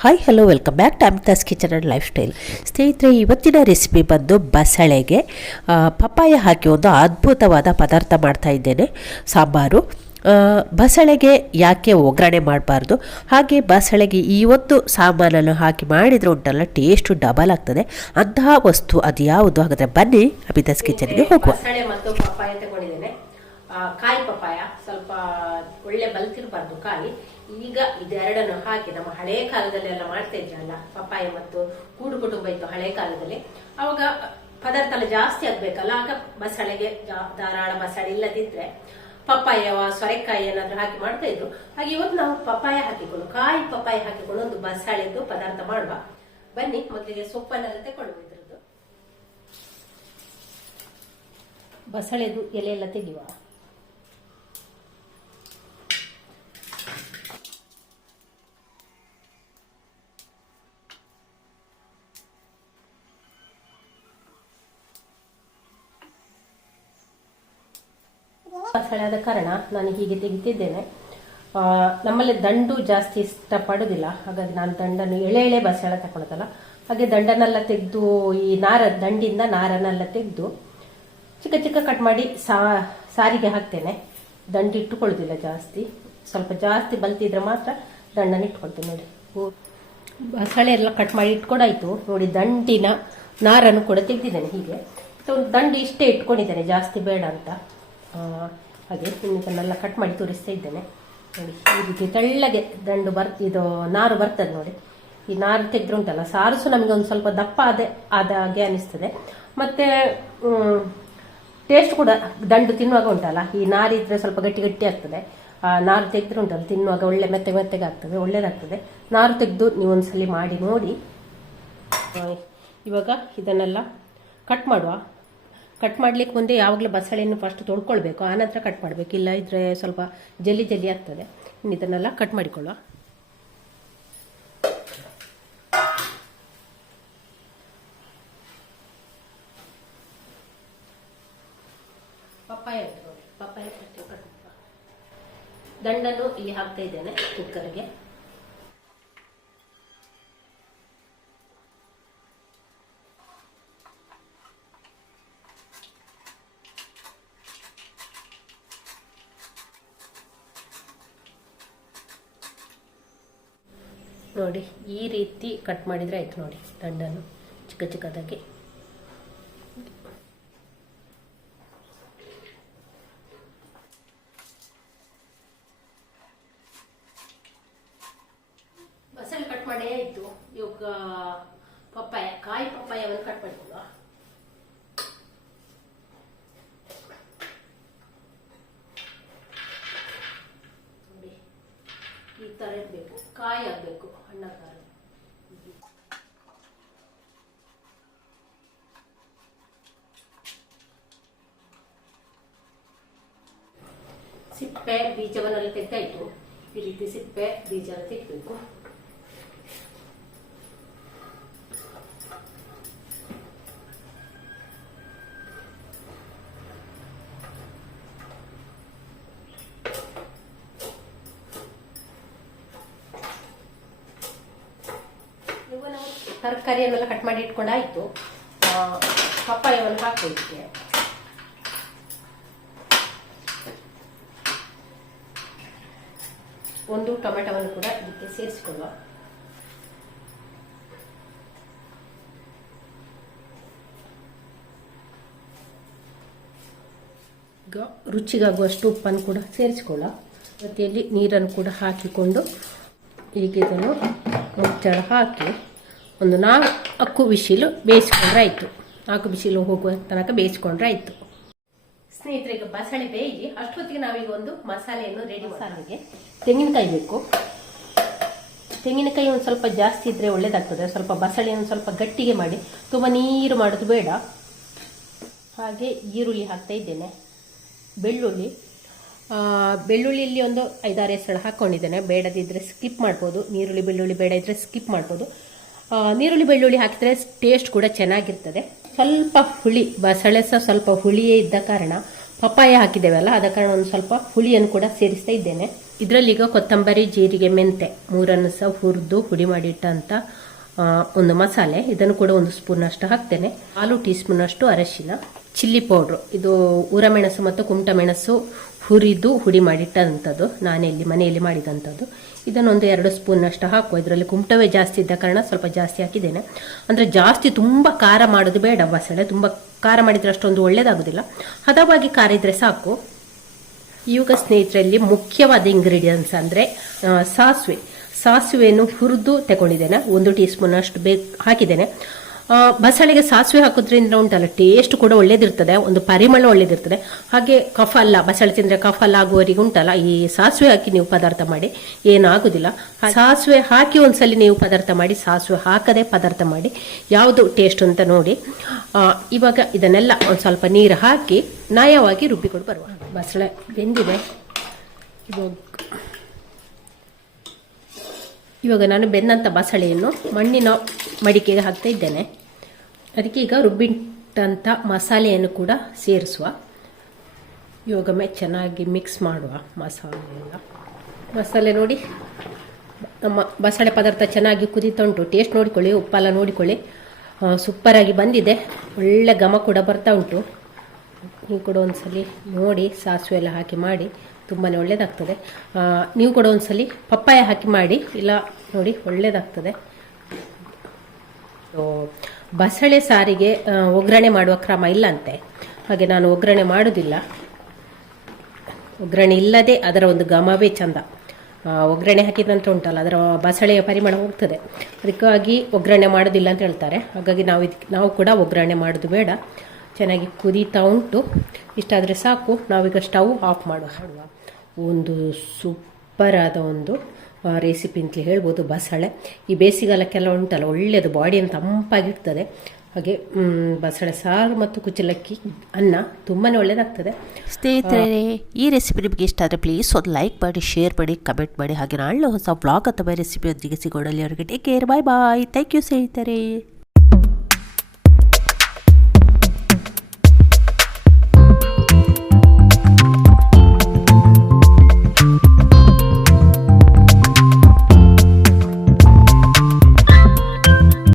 Hi hello welcome back to Amita's kitchen and lifestyle ಸ್ನೇಹಿತರೆ ಇವತ್ತಿನ recipe ಬಂದು ಬಸಳೆಗೆ papaya ಹಾಕಿ ಒಂದು ಅದ್ಭುತವಾದ ಪದಾರ್ಥ ಮಾಡ್ತಾ ಇದ್ದೇನೆ ಸಾಂಬಾರು. ಬಸಳೆಗೆ ಯಾಕೆ ಒಗ್ಗರಣೆ ಮಾಡಬಾರ್ದು? ಹಾಗೆ ಬಸಳೆಗೆ ಈ ಒಂದು ಸಾಂಬಾರನ್ನು ಹಾಕಿ ಮಾಡಿದರೆ ಉಂಟಲ್ಲ ಟೇಸ್ಟು ಡಬಲ್ ಆಗ್ತದೆ. ಅಂತಹ ವಸ್ತು ಅದು ಯಾವುದು? ಹಾಗಾದರೆ ಬನ್ನಿ ಅಮಿತಾಸ್ ಕಿಚನ್ಗೆ ಹೋಗುವ. ಬಸಳೆ ಮತ್ತು ಪಪ್ಪಾಯ ತಗೊಂಡಿದ್ದೇನೆ. ಕಾಯಿ ಪಪ್ಪಾಯ ಸ್ವಲ್ಪ ಒಳ್ಳೆ ಬಲ್ತಿರಬಾರ್ದು ಕಾಯಿ. ಈಗ ಇದೆರಡನ್ನು ಹಾಕಿ ನಮ್ಮ ಹಳೆ ಕಾಲದಲ್ಲೆಲ್ಲ ಮಾಡ್ತಾ ಇದ್ರಲ್ಲ, ಪಪ್ಪಾಯ ಮತ್ತು ಕೂಡು ಕುಟುಂಬ ಇತ್ತು ಹಳೆ ಕಾಲದಲ್ಲಿ. ಅವಾಗ ಪದಾರ್ಥ ಎಲ್ಲ ಜಾಸ್ತಿ ಆಗ್ಬೇಕಲ್ಲ, ಆಗ ಬಸಳೆಗೆ ಧಾರಾಳ ಬಸಳೆ ಇಲ್ಲದಿದ್ರೆ ಪಪ್ಪಾಯ, ಸೊರೆಕಾಯಿ ಏನಾದ್ರೂ ಹಾಕಿ ಮಾಡ್ತಾ ಇದ್ರು. ಹಾಗೆ ಇವತ್ತು ನಾವು ಪಪ್ಪಾಯ ಹಾಕಿಕೊಂಡು ಕಾಯಿ ಪಪ್ಪಾಯ ಹಾಕಿಕೊಂಡು ಒಂದು ಬಸಳೆದು ಪದಾರ್ಥ ಮಾಡುವ. ಬನ್ನಿ, ಮೊದಲಿಗೆ ಸೊಪ್ಪನ್ನೆಲ್ಲ ತಗೊಳ್ಳುವ ಇದ್ರದ್ದು. ಬಸಳೆದು ಎಲೆ ಎಲ್ಲ ತೆಗೆಯುವ. ಬಸಳೆ ಆದ ಕಾರಣ ನಾನು ಹೀಗೆ ತೆಗಿತಿದ್ದೇನೆ. ನಮ್ಮಲ್ಲಿ ದಂಡು ಜಾಸ್ತಿ ಇಷ್ಟಪಡೋದಿಲ್ಲ. ಹಾಗಾಗಿ ನಾನು ದಂಡನ್ನು ಎಳೆ ಎಳೆ ಬಸಳೆ ತಗೊಳ್ಳೋದಲ್ಲ ಹಾಗೆ ದಂಡನೆಲ್ಲ ತೆಗೆದು, ಈ ನಾರ, ದಂಡಿಂದ ನಾರನ್ನೆಲ್ಲ ತೆಗೆದು ಚಿಕ್ಕ ಚಿಕ್ಕ ಕಟ್ ಮಾಡಿ ಸಾರಿಗೆ ಹಾಕ್ತೇನೆ. ದಂಡು ಇಟ್ಟುಕೊಳ್ಳೋದಿಲ್ಲ ಜಾಸ್ತಿ. ಸ್ವಲ್ಪ ಜಾಸ್ತಿ ಬಲ್ತಿದ್ರೆ ಮಾತ್ರ ದಂಡನ ಇಟ್ಕೊಳ್ತೇನೆ ನೋಡಿ. ಬಸಳೆ ಎಲ್ಲ ಕಟ್ ಮಾಡಿ ಇಟ್ಕೊಂಡಾಯ್ತು. ನೋಡಿ, ದಂಡಿನ ನಾರನ್ನು ಕೂಡ ತೆಗೆದಿದ್ದೇನೆ ಹೀಗೆ. ಒಂದು ದಂಡು ಇಷ್ಟೇ ಇಟ್ಕೊಂಡಿದ್ದೇನೆ. ಜಾಸ್ತಿ ಬೇಡ ಅಂತ. ಹಾಗೆ ಇದನ್ನೆಲ್ಲ ಕಟ್ ಮಾಡಿ ತೋರಿಸ್ತಾ ಇದ್ದೇನೆ. ನೋಡಿ, ಈ ರೀತಿ ತೆಳ್ಳಗೆ ದಂಡು ಬರ್, ಇದು ನಾರು ಬರ್ತದೆ ನೋಡಿ. ಈ ನಾರು ತೆಗೆದ್ರು ಉಂಟಲ್ಲ ಸಾರಸು ನಮಗೆ ಒಂದು ಸ್ವಲ್ಪ ದಪ್ಪ ಅದೇ ಆದ ಹಾಗೆ ಅನಿಸ್ತದೆ. ಮತ್ತೆ ಟೇಸ್ಟ್ ಕೂಡ ದಂಡು ತಿನ್ನುವಾಗ ಉಂಟಲ್ಲ, ಈ ನಾರಿದ್ರೆ ಸ್ವಲ್ಪ ಗಟ್ಟಿ ಗಟ್ಟಿ ಆಗ್ತದೆ. ನಾರು ತೆಗೆದ್ರೆ ಉಂಟಲ್ಲ ತಿನ್ನುವಾಗ ಒಳ್ಳೆ ಮೆತ್ತೆ ಮೆತ್ತಗೆ ಆಗ್ತದೆ, ಒಳ್ಳೇದಾಗ್ತದೆ. ನಾರು ತೆಗೆದು ನೀವು ಒಂದ್ಸಲಿ ಮಾಡಿ ನೋಡಿ. ಇವಾಗ ಇದನ್ನೆಲ್ಲ ಕಟ್ ಮಾಡುವ. ಕಟ್ ಮಾಡ್ಲಿಕ್ಕೆ ಮುಂದೆ ಯಾವಾಗಲೂ ಬಸಳೆಯನ್ನು ಫಸ್ಟ್ ತೊಳ್ಕೊಳ್ಬೇಕು. ಆನಂತರ ಕಟ್ ಮಾಡಬೇಕು. ಇಲ್ಲ ಇದ್ರೆ ಸ್ವಲ್ಪ ಜಲ್ಲಿ ಜಲ್ಲಿ ಆಗ್ತದೆ. ಇದನ್ನೆಲ್ಲ ಕಟ್ ಮಾಡಿಕೊಳ್ಳುವ. Papaya papaya. ದಂಡನ್ನು ಇಲ್ಲಿ ಹಾಕ್ತಾ ಇದ್ದೇನೆ ಕುಕ್ಕರ್ಗೆ. ನೋಡಿ, ಈ ರೀತಿ ಕಟ್ ಮಾಡಿದರೆ ಆಯ್ತು ನೋಡಿ, ದಂಡನ್ನು ಚಿಕ್ಕ ಚಿಕ್ಕದಾಗಿ. ಬಸಳೆ ಕಟ್ ಮಾಡಿ ಇತ್ತು ಇವಾಗ, ಪಪ್ಪಾಯ, ಕಾಯಿ ಪಪ್ಪಾಯವನ್ನು ಕಟ್ ಮಾಡಿಕೊಳ್ಳುವ. ಈ ಥರ ಇರಬೇಕು, ಕಾಯಿ ಆಗಬೇಕು. ಸಿಪ್ಪೆ ಬೀಜವನ್ನೆಲ್ಲ ತೆಗ್ದಾಯ್ತು. ಈ ರೀತಿ ಸಿಪ್ಪೆ ಬೀಜ ತೆಗಿಬೇಕು. ತರಕಾರಿಯನ್ನೆಲ್ಲ ಕಟ್ ಮಾಡಿ ಇಟ್ಕೊಂಡಾಯ್ತು. ಪಪ್ಪಾಯವನ್ನು ಹಾಕಲಿಕ್ಕೆ ಒಂದು ಟೊಮೆಟೊವನ್ನು ಕೂಡ ಇದಕ್ಕೆ ಸೇರಿಸಿಕೊಳ್ಳುವ. ಈಗ ರುಚಿಗಾಗುವಷ್ಟು ಉಪ್ಪನ್ನು ಕೂಡ ಸೇರಿಸಿಕೊಳ್ಳ ಜೊತೆಯಲ್ಲಿ ನೀರನ್ನು ಕೂಡ ಹಾಕಿಕೊಂಡು ಈಗ ಇದನ್ನು ಮುಚ್ಚಳ ಹಾಕಿ ಒಂದು ನಾಲ್ಕು ಬಿಸಿಲು ಬೇಯಿಸ್ಕೊಂಡ್ರೆ ಆಯಿತು. ನಾಲ್ಕು ಬಿಸಿಲು ಹೋಗುವ ತನಕ ಬೇಯಿಸ್ಕೊಂಡ್ರೆ ಆಯಿತು. ಸ್ನೇಹಿತರೆ ಈಗ ಬಸಳೆ ಬೇಯಿ ಅಷ್ಟೊತ್ತಿಗೆ ನಾವೀಗ ಒಂದು ಮಸಾಲೆಯನ್ನು ರೆಡಿ ಮಸಾಲೆಗೆ ತೆಂಗಿನಕಾಯಿ ಬೇಕು. ತೆಂಗಿನಕಾಯಿ ಒಂದು ಸ್ವಲ್ಪ ಜಾಸ್ತಿ ಇದ್ರೆ ಒಳ್ಳೇದಾಗ್ತದೆ. ಸ್ವಲ್ಪ ಬಸಳೆಯನ್ನು ಸ್ವಲ್ಪ ಗಟ್ಟಿಗೆ ಮಾಡಿ. ತುಂಬ ನೀರು ಮಾಡೋದು ಬೇಡ. ಹಾಗೆ ಈರುಳ್ಳಿ ಹಾಕ್ತಾ ಇದ್ದೇನೆ. ಬೆಳ್ಳುಳ್ಳಿ. ಬೆಳ್ಳುಳ್ಳಿಯಲ್ಲಿ ಒಂದು ಐದಾರು ಹೆಸರು ಹಾಕ್ಕೊಂಡಿದ್ದೇನೆ ಬೇಡದಿದ್ದರೆ ಸ್ಕಿಪ್ ಮಾಡ್ಬೋದು. ನೀರುಳ್ಳಿ, ಬೆಳ್ಳುಳ್ಳಿ ಬೇಡ ಇದ್ದರೆ ಸ್ಕಿಪ್ ಮಾಡ್ಬೋದು. ನೀರುಳ್ಳಿ, ಬೆಳ್ಳುಳ್ಳಿ ಹಾಕಿದರೆ ಟೇಸ್ಟ್ ಕೂಡ ಚೆನ್ನಾಗಿರ್ತದೆ. ಸ್ವಲ್ಪ ಹುಳಿ ಬಸಳೆ ಸ್ವಲ್ಪ ಹುಳಿಯೇ ಇದ್ದ ಕಾರಣ ಪಪ್ಪಾಯ ಹಾಕಿದ್ದೇವಲ್ಲ, ಆದ ಕಾರಣ ಒಂದು ಸ್ವಲ್ಪ ಹುಳಿಯನ್ನು ಕೂಡ ಸೇರಿಸ್ತಾ ಇದ್ದೇನೆ. ಇದರಲ್ಲಿ ಈಗ ಕೊತ್ತಂಬರಿ, ಜೀರಿಗೆ ಮೆಂತೆ ಮೂರನ್ನು ಸಹ ಹುರಿದು ಹುಡಿ ಮಾಡಿಟ್ಟಂತ ಒಂದು ಮಸಾಲೆ, ಇದನ್ನು ಕೂಡ ಒಂದು ಸ್ಪೂನ್ ಅಷ್ಟು ಹಾಕ್ತೇನೆ. ಹಾಲು ಟೀ ಸ್ಪೂನ್ ಅಷ್ಟು ಅರಶಿನ, ಚಿಲ್ಲಿ ಪೌಡ್ರು. ಇದು ಊರ ಮೆಣಸು ಮತ್ತು ಕುಮಟ ಮೆಣಸು ಹುರಿದು ಹುಡಿ ಮಾಡಿಟ್ಟಂಥದ್ದು. ನಾನೇ ಇಲ್ಲಿ ಮನೆಯಲ್ಲಿ ಮಾಡಿದಂಥದ್ದು. ಇದನ್ನೊಂದು ಎರಡು ಸ್ಪೂನ್ ಅಷ್ಟು ಹಾಕುವ. ಇದರಲ್ಲಿ ಕುಮಟವೇ ಜಾಸ್ತಿ ಇದ್ದ ಕಾರಣ ಸ್ವಲ್ಪ ಜಾಸ್ತಿ ಹಾಕಿದ್ದೇನೆ. ಅಂದರೆ ಜಾಸ್ತಿ ತುಂಬ ಖಾರ ಮಾಡೋದು ಬೇಡ ಬಸಳೆ ತುಂಬ ಖಾರ ಮಾಡಿದರೆ ಅಷ್ಟೊಂದು ಒಳ್ಳೆಯದಾಗೋದಿಲ್ಲ ಹದವಾಗಿ ಖಾರ ಇದ್ರೆ ಸಾಕು. ಇವಾಗ ಸ್ನೇಹಿತರಲ್ಲಿ ಮುಖ್ಯವಾದ ಇಂಗ್ರೀಡಿಯೆಂಟ್ಸ್ ಅಂದರೆ ಸಾಸಿವೆ. ಸಾಸಿವೆಯನ್ನು ಹುರಿದು ತಗೊಂಡಿದ್ದೇನೆ. ಒಂದು ಟೀ ಸ್ಪೂನ್ ಅಷ್ಟು ಬೇಕು ಹಾಕಿದ್ದೇನೆ ಬಸಳೆಗೆ ಸಾಸಿವೆ ಹಾಕೋದ್ರಿಂದ ಉಂಟಲ್ಲ ಟೇಸ್ಟ್ ಕೂಡ ಒಳ್ಳೇದಿರ್ತದೆ ಒಂದು ಪರಿಮಳ ಒಳ್ಳೇದಿರ್ತದೆ. ಹಾಗೆ ಕಫ ಅಲ್ಲ ಬಸಳೆ ತಿಂದರೆ ಕಫ ಅಲ್ಲ ಆಗುವವರಿಗೆ ಉಂಟಲ್ಲ ಈ ಸಾಸಿವೆ ಹಾಕಿ ನೀವು ಪದಾರ್ಥ ಮಾಡಿ ಏನಾಗುದಿಲ್ಲ. ಸಾಸಿವೆ ಹಾಕಿ ಒಂದ್ಸಲಿ ನೀವು ಪದಾರ್ಥ ಮಾಡಿ ಸಾಸಿವೆ ಹಾಕದೆ ಪದಾರ್ಥ ಮಾಡಿ ಯಾವುದು ಟೇಸ್ಟ್ ಅಂತ ನೋಡಿ. ಇವಾಗ ಇದನ್ನೆಲ್ಲ ಒಂದು ಸ್ವಲ್ಪ ನೀರು ಹಾಕಿ ನಯವಾಗಿ ರುಬ್ಬಿಕೊಂಡು ಬರುವ. ಬಸಳೆ ಬೆಂದಿದೆ. ಇವಾಗ ಇವಾಗ ನಾನು ಬೆಂದಂಥ ಬಸಳೆಯನ್ನು ಮಣ್ಣಿನ ಮಡಿಕೆಗೆ ಹಾಕ್ತಾ ಇದ್ದೇನೆ. ಅದಕ್ಕೆ ಈಗ ರುಬ್ಬಿಟ್ಟಂಥ ಮಸಾಲೆಯನ್ನು ಕೂಡ ಸೇರಿಸುವ. ಇವಾಗೊಮ್ಮೆ ಚೆನ್ನಾಗಿ ಮಿಕ್ಸ್ ಮಾಡುವ ಮಸಾಲೆಯೆಲ್ಲ. ಮಸಾಲೆ ನೋಡಿ, ನಮ್ಮ ಬಸಳೆ ಪದಾರ್ಥ ಚೆನ್ನಾಗಿ ಕುದೀತಾ ಉಂಟು ಟೇಸ್ಟ್ ನೋಡಿಕೊಳ್ಳಿ, ಉಪ್ಪೆಲ್ಲ ನೋಡಿಕೊಳ್ಳಿ. ಸೂಪರಾಗಿ ಬಂದಿದೆ. ಒಳ್ಳೆ ಘಮ ಕೂಡ ಬರ್ತಾ ಉಂಟು. ನೀವು ಕೂಡ ಒಂದ್ಸಲಿ ನೋಡಿ, ಸಾಸಿವೆ ಎಲ್ಲ ಹಾಕಿ ಮಾಡಿ. ತುಂಬಾ ಒಳ್ಳೆಯದಾಗ್ತದೆ ನೀವು ಕೂಡ ಒಂದ್ಸಲಿ ಪಪ್ಪಾಯ ಹಾಕಿ ಮಾಡಿ, ಇಲ್ಲ ನೋಡಿ ಒಳ್ಳೆಯದಾಗ್ತದೆ ಬಸಳೆ ಸಾರಿಗೆ ಒಗ್ಗರಣೆ ಮಾಡುವ ಕ್ರಮ ಇಲ್ಲಂತೆ. ಹಾಗೆ ನಾನು ಒಗ್ಗರಣೆ ಮಾಡೋದಿಲ್ಲ. ಒಗ್ಗರಣೆ ಇಲ್ಲದೆ ಅದರ ಒಂದು ಘಮವೇ ಚಂದ. ಒಗ್ಗರಣೆ ಹಾಕಿದಂತ ಉಂಟಲ್ಲ, ಅದರ ಬಸಳೆಯ ಪರಿಮಳ ಹೋಗ್ತದೆ. ಅದಕ್ಕಾಗಿ ಒಗ್ಗರಣೆ ಮಾಡೋದಿಲ್ಲ ಅಂತ ಹೇಳ್ತಾರೆ. ಹಾಗಾಗಿ ನಾವು ನಾವು ಕೂಡ ಒಗ್ಗರಣೆ ಮಾಡೋದು ಬೇಡ. ಚೆನ್ನಾಗಿ ಕುದೀತಾ ಉಂಟು. ಇಷ್ಟಾದರೆ ಸಾಕು. ನಾವೀಗ ಸ್ಟವ್ ಆಫ್ ಮಾಡುವ. ಒಂದು ಸೂಪರಾದ ಒಂದು ರೆಸಿಪಿ ಅಂತಲೇ ಹೇಳ್ಬೋದು ಬಸಳೆ. ಈ ಬೇಸಿಗೆಗಾಲಕ್ಕೆಲ್ಲ ಉಂಟಲ್ಲ ಒಳ್ಳೆಯದು ಬಾಡಿಯನ್ನು ತಂಪಾಗಿರ್ತದೆ ಹಾಗೆ ಬಸಳೆ ಸಾರು ಮತ್ತು ಕುಚ್ಚಲಕ್ಕಿ, ಅನ್ನ ತುಂಬಾ ಒಳ್ಳೆಯದಾಗ್ತದೆ ಸ್ನೇಹಿತರೆ, ಈ ರೆಸಿಪಿ ನಿಮಗೆ ಇಷ್ಟ ಆದರೆ ಪ್ಲೀಸ್ ಒಂದು ಲೈಕ್ ಮಾಡಿ ಶೇರ್ ಮಾಡಿ ಕಮೆಂಟ್ ಮಾಡಿ, ಹಾಗೆ ನಾಳೆ ಹೊಸ ಬ್ಲಾಗ್ ಅಥವಾ ರೆಸಿಪಿಯೊಂದಿಗೆ ಸಿಗೋಡಲ್ಲಿ ಅವರಿಗೆ take care bye bye thank you ಸ್ನೇಹಿತರೆ.